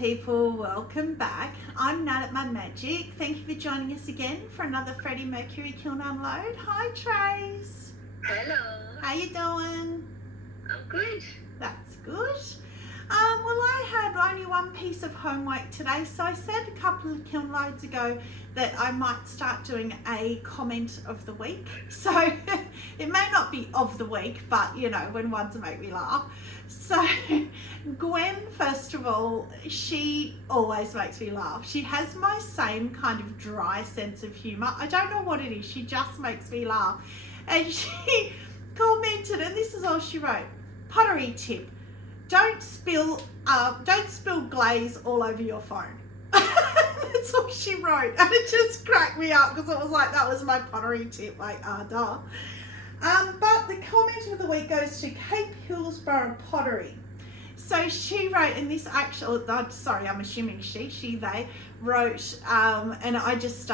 people, welcome back. I'm Nat at Mud Magic. Thank you for joining us again for another Freddie Mercury kiln unload. Hi Trace. Hello. How you doing? I'm good. That's good. Well, I had only one piece of homework today, so I said a couple of kiln loads ago that I might start doing a comment of the week. So it may not be of the week, but you know, when ones make me laugh. So Gwen, first of all, she always makes me laugh. She has my same kind of dry sense of humour. I don't know what it is, she just makes me laugh. And she commented, and this is all she wrote: pottery tip, don't spill glaze all over your phone. That's all she wrote, and it just cracked me up because it was like, that was my pottery tip, like, duh. But the comment of the week goes to Cape Hillsborough Pottery. So she wrote, and this actual, sorry, I'm assuming they wrote, and I just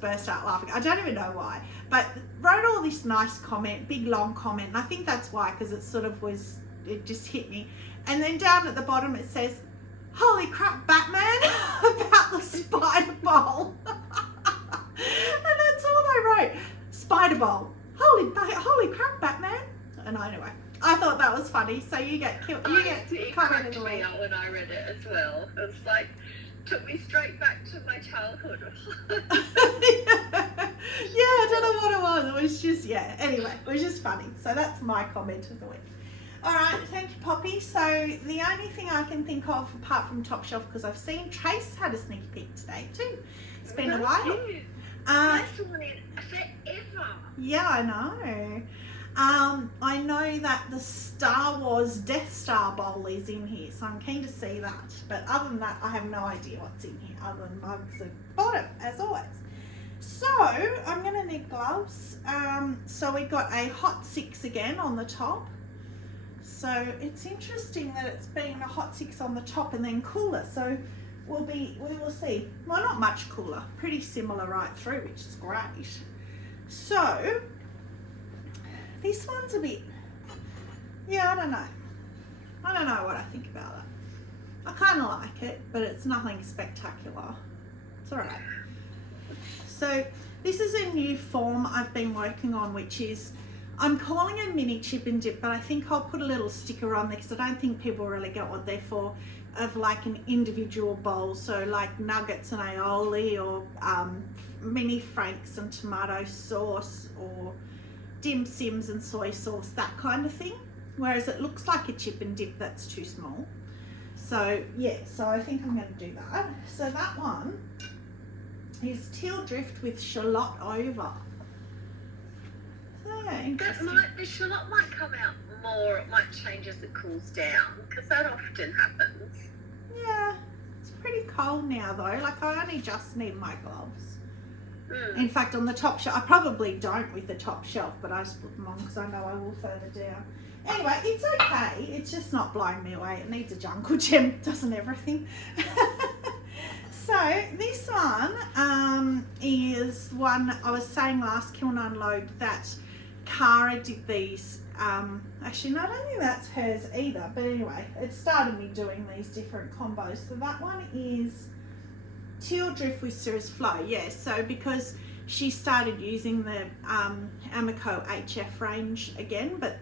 burst out laughing. I don't even know why, but wrote all this nice comment, big long comment, and I think that's why, because it sort of was, it just hit me. And then down at the bottom it says, holy crap, Batman, about the spider bowl. And that's all I wrote, spider bowl. Holy crap, Batman. And anyway, I thought that was funny. So you get commented me out when I read it as well. It was like, took me straight back to my childhood. Yeah, I don't know what it was. It was just, yeah. Anyway, it was just funny. So that's my comment of the week. All right, thank you, Poppy. So the only thing I can think of, apart from Top Shelf, because I've seen Trace had a sneak peek today too. It's been a while. Forever. Yeah, I know. I know that the Star Wars Death Star bowl is in here, so I'm keen to see that. But other than that, I have no idea what's in here, other than mugs at the bottom, as always. So I'm going to need gloves. So we got a hot 6 again on the top. So it's interesting that it's been a hot 6 on the top and then cooler. So we will see. Well, not much cooler, pretty similar right through, which is great. So this one's a bit, yeah, I don't know what I think about it. I kind of like it, but it's nothing spectacular. It's all right. So this is a new form I've been working on, which is, I'm calling it mini chip and dip, but I think I'll put a little sticker on there because I don't think people really get what they're for, of like an individual bowl. So like nuggets and aioli, or mini franks and tomato sauce, or dim sims and soy sauce, that kind of thing. Whereas it looks like a chip and dip that's too small. So yeah, so I think I'm going to do that. So that one is teal drift with shallot over. The shallot might come out more, it might change as it cools down, because that often happens. Yeah, it's pretty cold now though, like I only just need my gloves. In fact, on the top shelf, I probably don't with the top shelf, but I just put them on because I know I will further down. Anyway, it's okay, it's just not blowing me away. It needs a jungle gem, doesn't everything? So this one is one I was saying last kiln unload that Cara did these. Actually, no, I don't think that's hers either, but anyway, it started me doing these different combos. So that one is teal drift with cirrus flow. Yeah, so because she started using the Amaco HF range again, but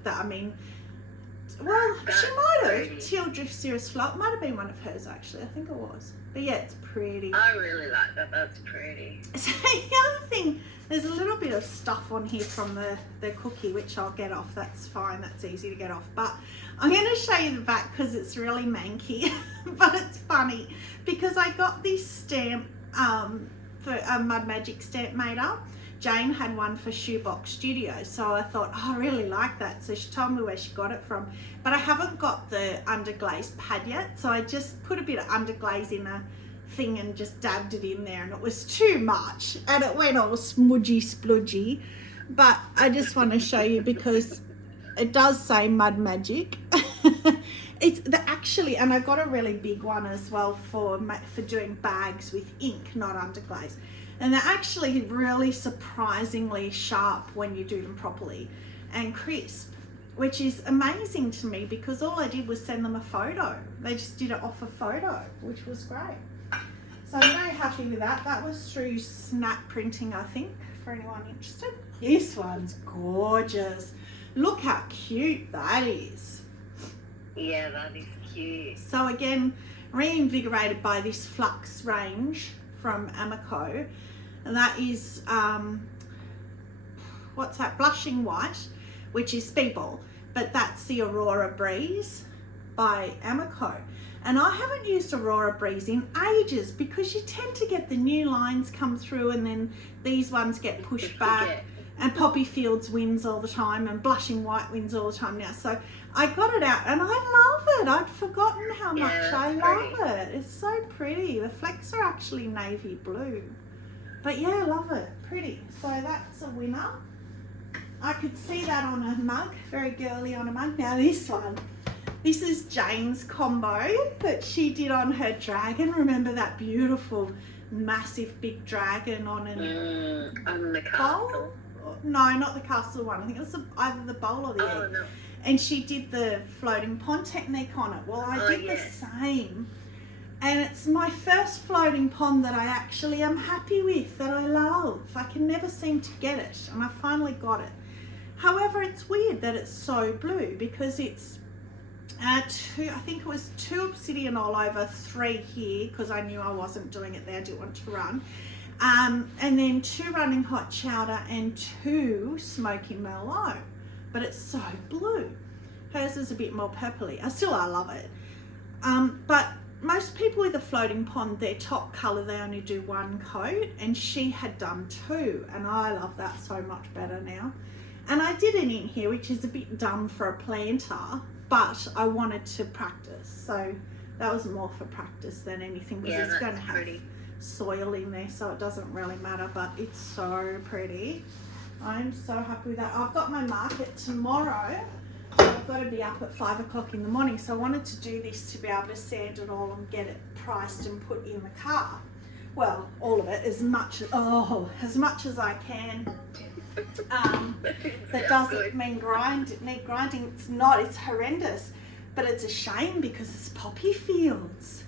she might have teal drift cirrus flow. It might have been one of hers actually. I think it was. But yeah, it's pretty. I really like that. That's pretty. So the other thing, there's a little bit of stuff on here from the cookie, which I'll get off. That's fine. That's easy to get off. But I'm going to show you the back because it's really manky, but it's funny because I got this stamp for a Mud Magic stamp made up. Jane had one for Shoebox Studio, so I thought, oh, I really like that. So she told me where she got it from, but I haven't got the underglaze pad yet, so I just put a bit of underglaze in a thing and just dabbed it in there, and it was too much and it went all smudgy spludgy. But I just want to show you because it does say Mud Magic. Actually, and I got a really big one as well for doing bags with ink, not underglaze. And they're actually really surprisingly sharp when you do them properly and crisp. which is amazing to me because all I did was send them a photo. They just did it off a photo, which was great. So I'm very happy with that. That was through Snap Printing, I think, for anyone interested. This one's gorgeous. Look how cute that is. Yeah, that is cute. So again, reinvigorated by this Flux range from Amaco. And that is, what's that? Blushing White, which is Speedball. But that's the Aurora Breeze by Amaco. And I haven't used Aurora Breeze in ages because you tend to get the new lines come through and then these ones get pushed back. And Poppy Fields wins all the time and Blushing White wins all the time now. So I got it out and I love it. I'd forgotten how much I love it. It's so pretty. The flecks are actually navy blue. But yeah, I love it. Pretty. So that's a winner. I could see that on a mug. Very girly on a mug. Now this one. This is Jane's combo that she did on her dragon. Remember that beautiful, massive big dragon on the castle. bowl? No, not the castle one. I think it was either the bowl or the egg. No. And she did the floating pond technique on it. Well, I did the same. And it's my first floating pond that I actually am happy with, that I love. I can never seem to get it, and I finally got it. However, it's weird that it's so blue because it's I think it was 2 obsidian all over, 3 here because I knew I wasn't doing it there. I didn't want to run. And then 2 running hot chowder and 2 smoky merlot. But it's so blue. Hers is a bit more purpley. I love it. But most people with a floating pond, their top colour, they only do 1 coat, and she had done 2, and I love that so much better now. And I did it in here, which is a bit dumb for a planter, but I wanted to practice. So that was more for practice than anything, because it's going to have soil in there, so it doesn't really matter, but it's so pretty. I'm so happy with that. I've got my market tomorrow. I've got to be up at 5 o'clock in the morning, so I wanted to do this to be able to sand it all and get it priced and put in the car. Well, all of it, as much as I can. That doesn't mean need grinding. It's not. It's horrendous, but it's a shame because it's poppy fields.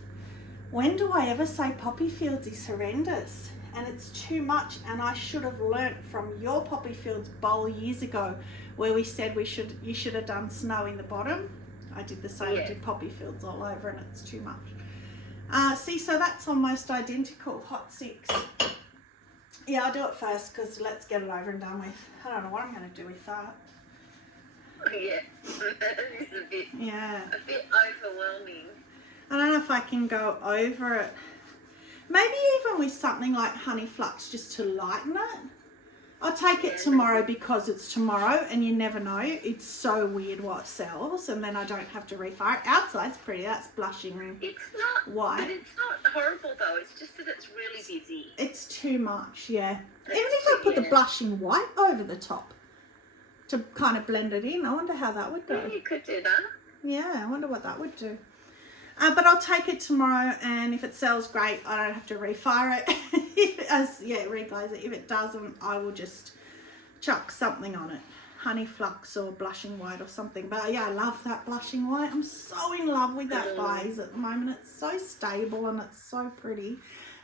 When do I ever say poppy fields is horrendous? And it's too much. And I should have learnt from your poppy fields bowl years ago, where we said you should have done snow in the bottom. I did the same. I did poppy fields all over, and it's too much. See, so that's almost identical. Hot 6. Yeah, I'll do it first because let's get it over and done with. I don't know what I'm going to do with that. Yeah, it's a bit overwhelming. I don't know if I can go over it. Maybe even with something like honey flux just to lighten it. I'll take it tomorrow because it's tomorrow and you never know. It's so weird what sells, and then I don't have to refire it. Outside's pretty. That's blushing white. It's not, but it's not horrible though. It's just that it's really busy. It's too much, yeah. Even if I put the blushing white over the top to kind of blend it in, I wonder how that would go. Yeah, you could do that. Yeah, I wonder what that would do. But I'll take it tomorrow, and if it sells, great. I don't have to refire it. Reglaze it. If it doesn't, I will just chuck something on it. Honey flux or blushing white or something. But yeah, I love that blushing white. I'm so in love with that glaze at the moment. It's so stable and it's so pretty.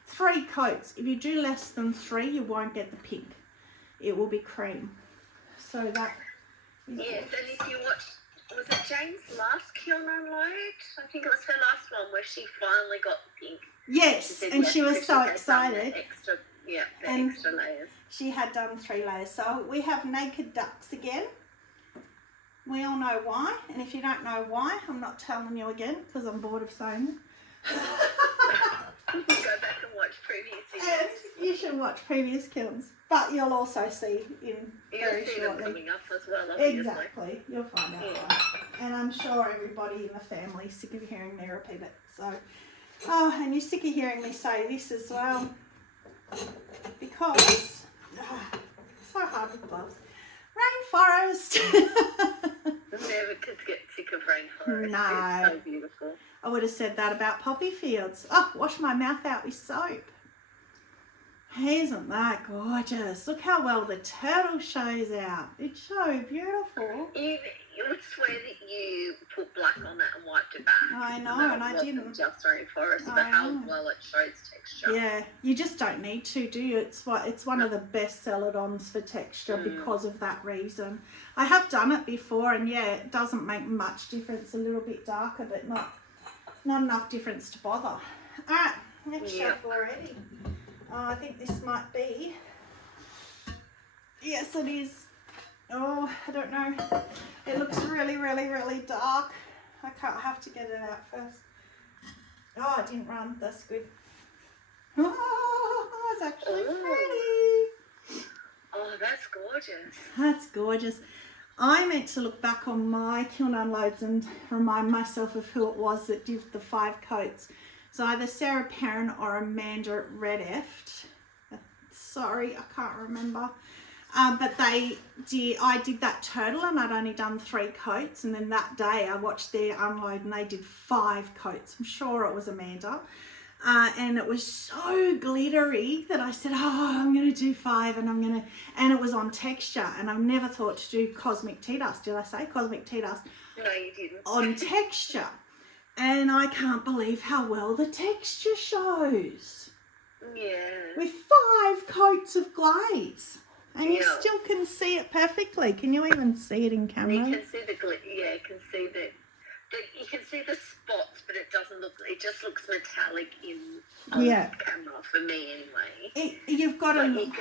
3 coats. If you do less than 3, you won't get the pink. It will be cream. So that is yes, and if you watch, was it Jane's last kiln unload? I think it was her last one where she finally got the pink. Yes, and she was so excited. Extra layers. She had done 3 layers. So we have naked ducks again. We all know why, and if you don't know why, I'm not telling you again because I'm bored of saying it. Go back and watch previous videos. And you should watch previous kilns, but you'll also see very see shortly. them coming up as well, obviously. Exactly, you'll find out why. And I'm sure everybody in the family is sick of hearing me repeat it. So, and you're sick of hearing me say this as well, because so hard with gloves. Rainforest. Never could get sick of rainforest. No. It's so beautiful. I would have said that about poppy fields. Oh, wash my mouth out with soap. Isn't that gorgeous? Look how well the turtle shows out. It's so beautiful. You would swear that you put black on that and wiped it back. I know, No, and I didn't. Just rainforest, but I how know. well it shows texture. Yeah, you just don't need to, do you? It's one of the best celadons for texture because of that reason. I have done it before, and yeah, it doesn't make much difference. A little bit darker, but not enough difference to bother. All right, next shelf already. I think this might be. Yes, it is. Oh, I don't know. It looks really, really, really dark. I have to get it out first. Oh, it didn't run. That's good. Oh, it's actually pretty. Oh, that's gorgeous. That's gorgeous. I meant to look back on my kiln unloads and remind myself of who it was that did the 5 coats. So either Sarah Perrin or Amanda Redeft. Sorry, I can't remember. But I did that turtle and I'd only done 3 coats, and then that day I watched their unload and they did 5 coats. I'm sure it was Amanda. And it was so glittery that I said, oh, I'm going to do 5 and it was on texture, and I've never thought to do cosmic tea dust. Did I say cosmic tea dust? No, you didn't. On texture. And I can't believe how well the texture shows. Yeah. With 5 coats of glaze. And you still can see it perfectly. Can you even see it in camera? You can see the you can see you can see the spots, but it doesn't look. It just looks metallic on camera for me, anyway. You've got to you look.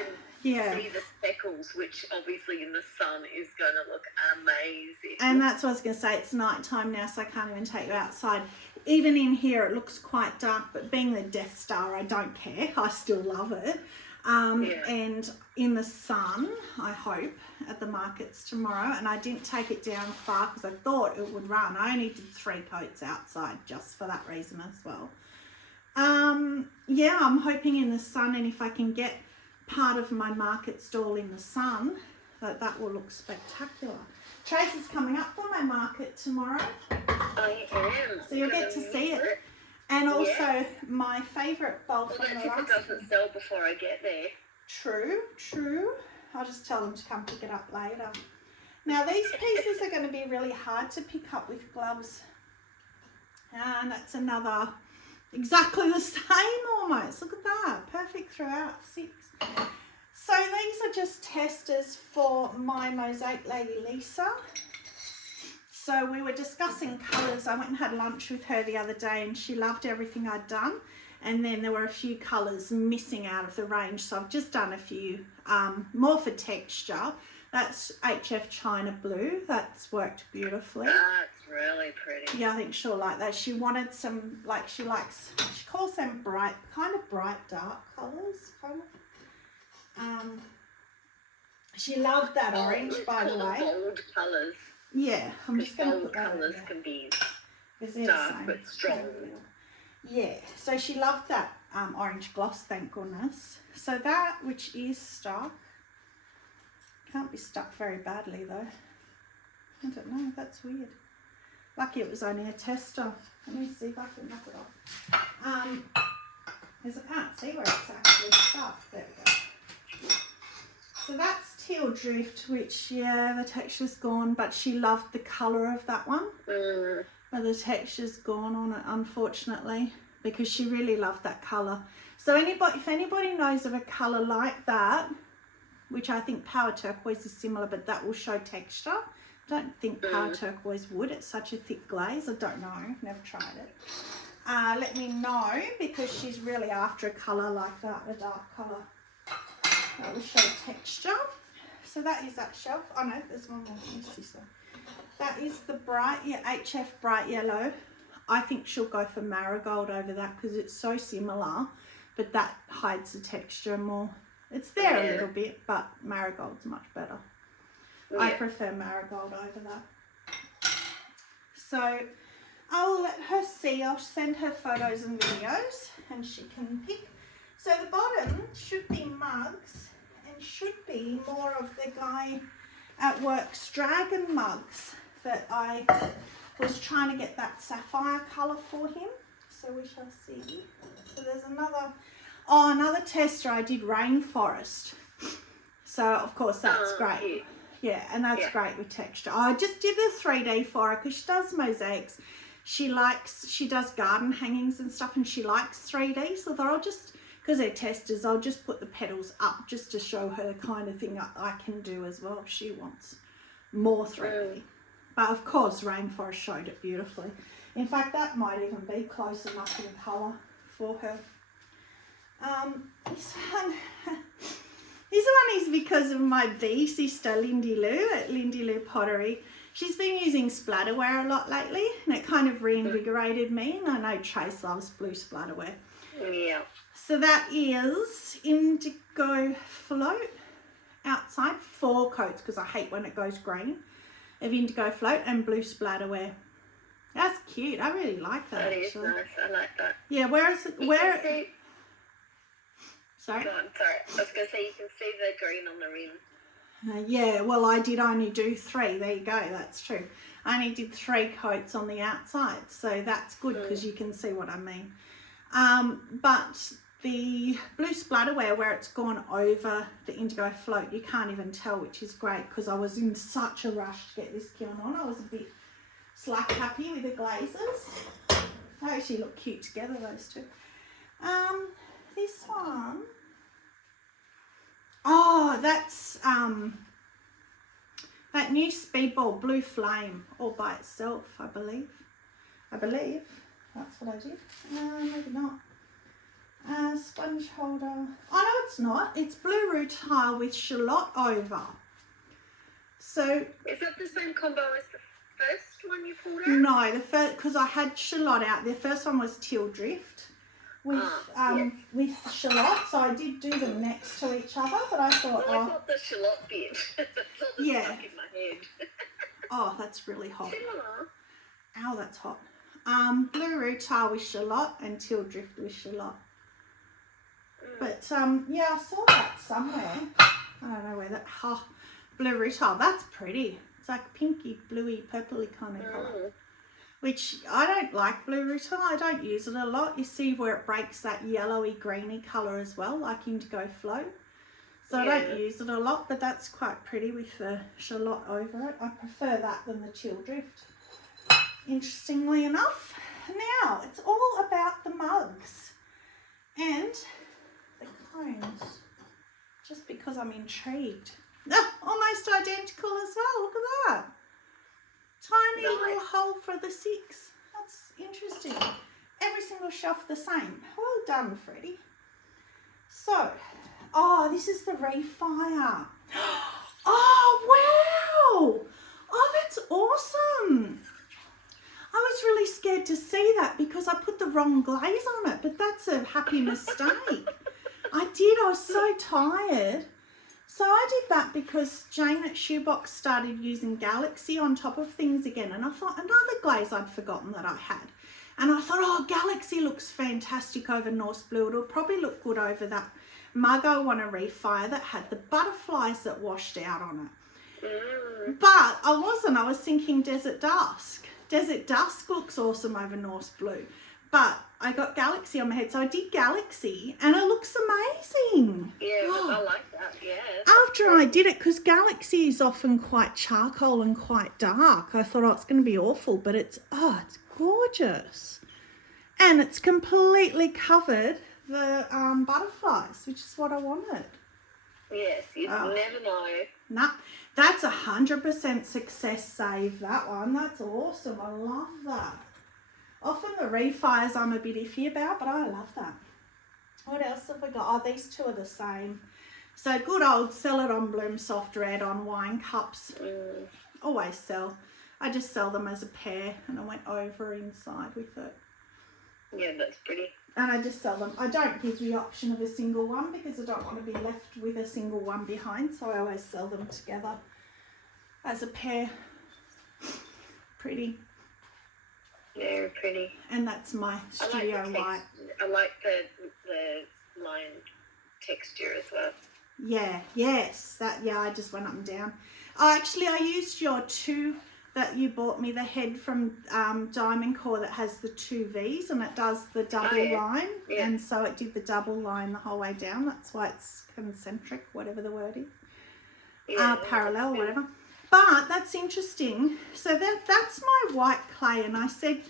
can see the speckles, which obviously in the sun is going to look amazing. And that's what I was going to say. It's night time now, so I can't even take you outside. Even in here, it looks quite dark, but being the Death Star, I don't care. I still love it. And in the sun, I hope, at the markets tomorrow. And I didn't take it down far because I thought it would run. I only did 3 coats outside just for that reason as well. Yeah, I'm hoping in the sun, and if I can get part of my market stall in the sun, that will look spectacular. Tracy's coming up for my market tomorrow. I am. So you'll get to see it. And also my favourite bowl from the last. It doesn't sell before I get there. True. I'll just tell them to come pick it up later. Now these pieces are going to be really hard to pick up with gloves. And that's another, exactly the same almost. Look at that, perfect throughout, 6. So these are just testers for my mosaic lady Lisa. So we were discussing colours. I went and had lunch with her the other day and she loved everything I'd done. And then there were a few colours missing out of the range. So I've just done a few more for texture. That's HF China Blue. That's worked beautifully. That's really pretty. Yeah, I think she'll like that. She wanted some, like she calls them bright dark colours. She loved that orange, by the way. Bold colours. Yeah, I'm just going to put that colours in can be dark but strong. Yeah, so she loved that orange gloss, thank goodness. So that, which is stuck, can't be stuck very badly though. I don't know, that's weird. Lucky it was only a tester. Let me see if I can knock it off. Because I can't see where it's actually stuck. There we go. So that's Teal Drift, which, yeah, the texture's gone, but she loved the colour of that one. But the texture's gone on it, unfortunately, because she really loved that colour. So if anybody knows of a colour like that, which I think Power Turquoise is similar, but that will show texture. I don't think Power Turquoise would. It's such a thick glaze. I don't know. I've never tried it. Let me know, because she's really after a colour like that, a dark colour. That will show texture. So that is that shelf. Oh no, there's one more. What's this one? That is the HF Bright Yellow. I think she'll go for Marigold over that because it's so similar, but that hides the texture more. It's there a little bit, but Marigold's much better. Yeah. I prefer Marigold over that. So I'll let her see. I'll send her photos and videos and she can pick. So the bottom should be mugs and should be more of the Guy at Work's dragon mugs that I was trying to get that sapphire colour for him. So we shall see. So there's another. Oh, another tester, I did rainforest. So, of course, that's great. Yeah, and that's great with texture. I just did the 3D for her because she does mosaics. She does garden hangings and stuff, and she likes 3D. So I thought I'll just, because they're testers, I'll just put the petals up just to show her the kind of thing I can do as well if she wants more 3D. But, of course, rainforest showed it beautifully. In fact, that might even be close enough in colour for her. This one is because of my bee sister Lindy Lou at Lindy Lou Pottery. She's been using Splatterware a lot lately, and it kind of reinvigorated me, and I know Trace loves blue Splatterware. Yeah. So that is Indigo Float outside, 4 coats, because I hate when it goes green, of Indigo Float and blue Splatterware. That's cute. I really like that. That is nice. I like that. Yeah, Sorry? No, I'm sorry. I was going to say you can see the green on the rim. Yeah, well, I did only do 3. There you go. That's true. I only did 3 coats on the outside, so that's good because you can see what I mean. But the blue Splatterware, where it's gone over the Indigo Float, you can't even tell, which is great because I was in such a rush to get this kiln on. I was a bit slack happy with the glazes. They actually look cute together, those two. This one. Oh, that's that new speedball Blue Flame all by itself, I believe. That's what I did. Maybe not. Sponge holder. Oh no, it's not. It's blue rutile with shallot over. So is that the same combo as the first one you pulled out? No, the first, because I had shallot out. The first one was teal drift with shallot, so I did do them next to each other, but I thought, I got the shallot bit. That's all that's stuck in my head. Oh, that's really hot. Similar. Ow, that's hot. Blue rutile with shallot and teal drift with shallot. But yeah, I saw that somewhere. I don't know where that. Oh, blue rutile. That's pretty. It's like pinky, bluey, purpley kind of colour. Which I don't like blue rutile. I don't use it a lot. You see where it breaks that yellowy, greeny colour as well, like Indigo Float. So I don't use it a lot, but that's quite pretty with the shallot over it. I prefer that than the teal drift, interestingly enough. Now, it's all about the mugs and the cones, just because I'm intrigued. Oh, almost identical as well. Look at that. Tiny little hole for the 6. That's interesting. Every single shelf the same. Well done, Freddie. So, oh, this is the refire. Oh, wow. Oh, that's awesome. I was really scared to see that because I put the wrong glaze on it, but that's a happy mistake. I was so tired. So I did that because Jane at Shoebox started using Galaxy on top of things again, and I thought another glaze I'd forgotten that I had. And I thought, oh, Galaxy looks fantastic over Norse Blue. It'll probably look good over that mug I want to refire that had the butterflies that washed out on it. But I wasn't. I was thinking Desert Dusk. Desert Dusk looks awesome over Norse Blue. But I got Galaxy on my head, so I did Galaxy, and it looks amazing. Yeah, I like that, yeah. After I did it, because Galaxy is often quite charcoal and quite dark, I thought, oh, it's going to be awful, but it's gorgeous. And it's completely covered the butterflies, which is what I wanted. Yes, you never know. Nah, that's 100% success save, that one. That's awesome. I love that. Often the refires I'm a bit iffy about, but I love that. What else have we got? Oh, these two are the same. So good old Sell It on Bloom Soft Red on wine cups. Always sell. I just sell them as a pair, and I went over inside with it. Yeah, that's pretty. And I just sell them. I don't give the option of a single one because I don't want to be left with a single one behind, so I always sell them together as a pair. Pretty. Very pretty. And that's my studio white. I like the line texture as well. Yeah, yes. I just went up and down. Oh, actually, I used your 2 that you bought me, the head from Diamond Core that has the 2 V's and it does the double line. Yeah. And so it did the double line the whole way down. That's why it's concentric, whatever the word is. Parallel, whatever. But that's interesting. So that's my white clay. And I said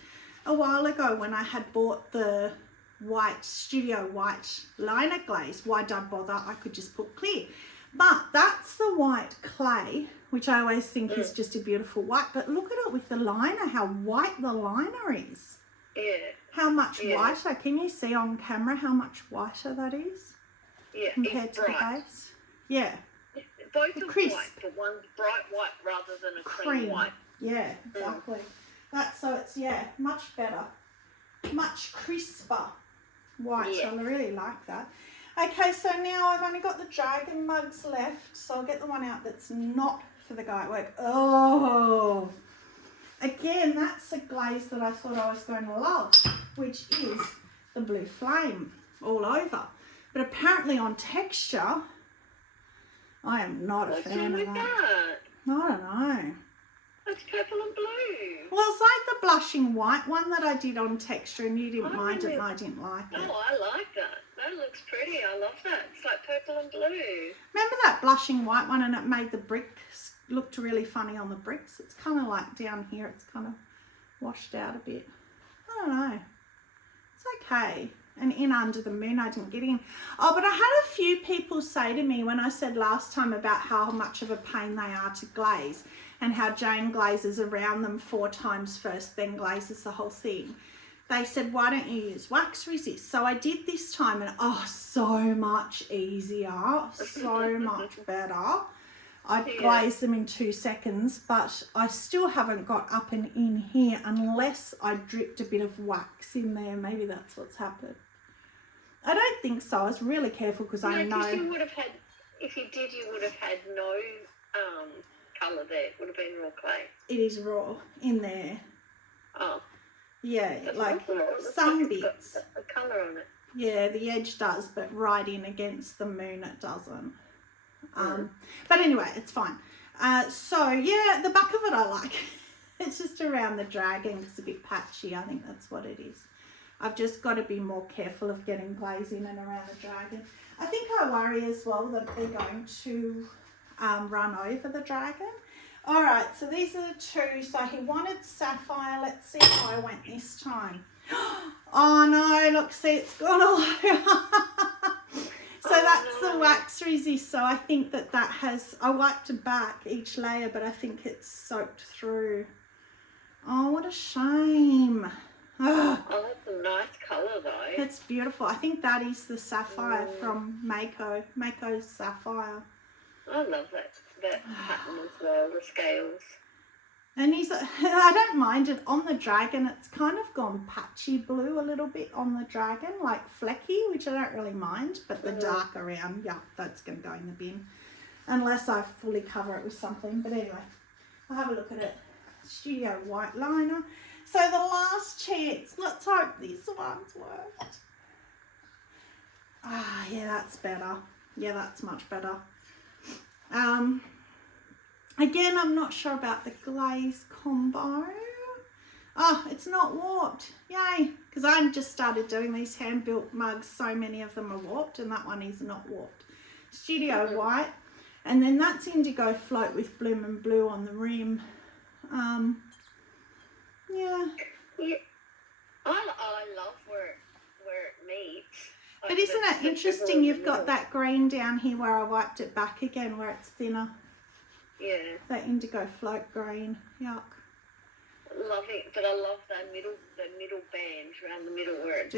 a while ago when I had bought the white studio white liner glaze, why did I bother? I could just put clear. But that's the white clay, which I always think is just a beautiful white. But look at it with the liner, how white the liner is. Yeah. How much whiter. Can you see on camera how much whiter that is? Yeah. Compared to the base? Yeah. Both are white, but one's bright white rather than a cream white. Yeah, exactly. That's so it's much better. Much crisper white. Yeah. I really like that. Okay, so now I've only got the dragon mugs left, so I'll get the one out that's not for the guy at work. Oh, again, that's a glaze that I thought I was going to love, which is the blue flame all over. But apparently on texture, I am not a fan of that. I don't know. It's purple and blue. Well, it's like the blushing white one that I did on texture and you didn't mind it and I didn't like it. Oh, I like that. That looks pretty. I love that. It's like purple and blue. Remember that blushing white one and it made the bricks looked really funny on the bricks? It's kind of like down here, it's kind of washed out a bit. I don't know. It's okay. And in Under the Moon, I didn't get in. Oh, but I had a few people say to me when I said last time about how much of a pain they are to glaze and how Jane glazes around them 4 times first, then glazes the whole thing. They said, why don't you use wax resist? So I did this time and so much easier, so much better. I glazed them in 2 seconds, but I still haven't got up and in here unless I dripped a bit of wax in there. Maybe that's what's happened. I don't think so. I was really careful because I know. If you would have had, if you did, you would have had no colour there. It would have been raw clay. It is raw in there. Oh. Yeah, That's like it's some like bits. A colour on it. Yeah, the edge does, but right in against the moon it doesn't. But anyway, it's fine. So yeah, the back of it I like. It's just around the dragon. It's a bit patchy. I think that's what it is. I've just got to be more careful of getting glaze in and around the dragon. I think I worry as well that they're going to run over the dragon. All right, so these are the 2. So he wanted sapphire. Let's see how I went this time. Oh no, look, see, it's gone all over. So that's the wax resist. So I think that has, I wiped it back each layer, but I think it's soaked through. Oh, what a shame. Oh, that's a nice colour though. It's beautiful. I think that is the sapphire from Mayco. Mayco's sapphire. I love that pattern as well, the scales. And I don't mind it on the dragon. It's kind of gone patchy blue a little bit on the dragon, like flecky, which I don't really mind. But the dark around, that's going to go in the bin. Unless I fully cover it with something. But anyway, I'll have a look at it. Studio white liner. So the last chance. Let's hope this one's worked. Yeah, that's better. Yeah, that's much better. Again, I'm not sure about the glaze combo. Oh, it's not warped. Yay. Because I just started doing these hand-built mugs. So many of them are warped and that one is not warped. Studio white. And then that's indigo float with bloom and blue on the rim. Yeah. I love where it meets. But isn't it interesting you've got that green down here where I wiped it back again where it's thinner? Yeah. That indigo float green. Yuck. Love it, but I love the middle band around the middle where it's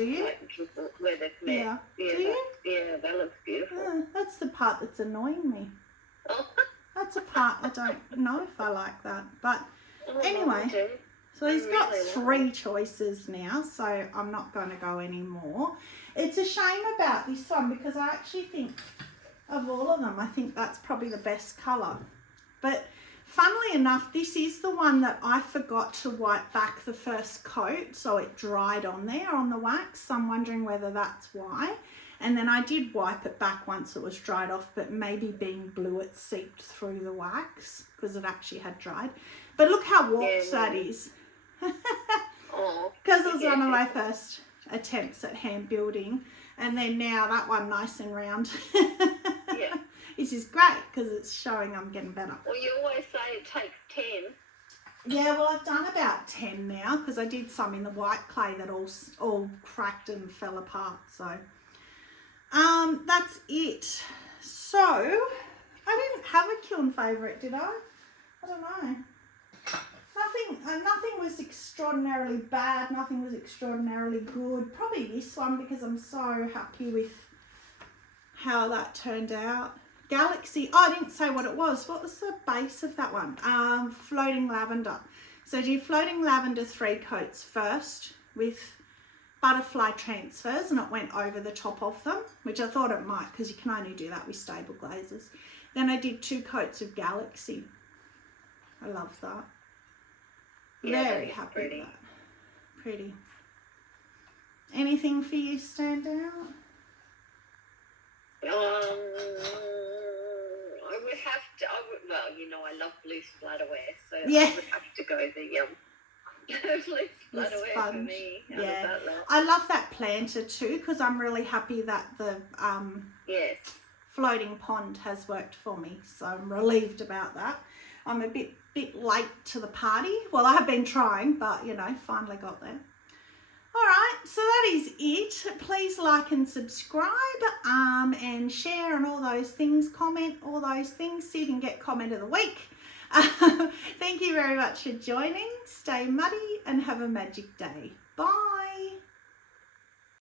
where they've met. Yeah. Do you? That looks beautiful. That's the part that's annoying me. Oh. That's a part I don't know if I like that. But anyway, so he's got 3 choices now, so I'm not going to go any more. It's a shame about this one because I actually think of all of them, I think that's probably the best colour. But funnily enough, this is the one that I forgot to wipe back the first coat, so it dried on there on the wax. So I'm wondering whether that's why. And then I did wipe it back once it was dried off, but maybe being blue it seeped through the wax because it actually had dried. But look how warped that is. Because it was one of my first attempts at hand building, and then now that one nice and round. Yeah. This is great because it's showing I'm getting better. Well, you always say it takes 10. Yeah, well, I've done about 10 now because I did some in the white clay that all cracked and fell apart. So that's it. So I didn't have a kiln favourite, did I? I don't know. Nothing was extraordinarily bad. Nothing was extraordinarily good. Probably this one because I'm so happy with how that turned out. Galaxy. Oh, I didn't say what it was. What was the base of that one? Floating lavender. So do floating lavender 3 coats first with butterfly transfers, and it went over the top of them, which I thought it might because you can only do that with stable glazes. Then I did 2 coats of Galaxy. I love that. Yeah, very happy with that. Pretty. Anything for you stand out? I would have to. Well, you know, I love blue splatterware, so yeah. I would have to go the blue splatterware for me. Yeah, I love that planter too because I'm really happy that the yes, floating pond has worked for me. So I'm relieved about that. I'm a bit late to the party. Well, I have been trying, but you know, finally got there. All right, so that is it. Please like and subscribe and share and all those things, comment, all those things, so you can get comment of the week. Thank you very much for joining. Stay muddy and have a magic day. Bye.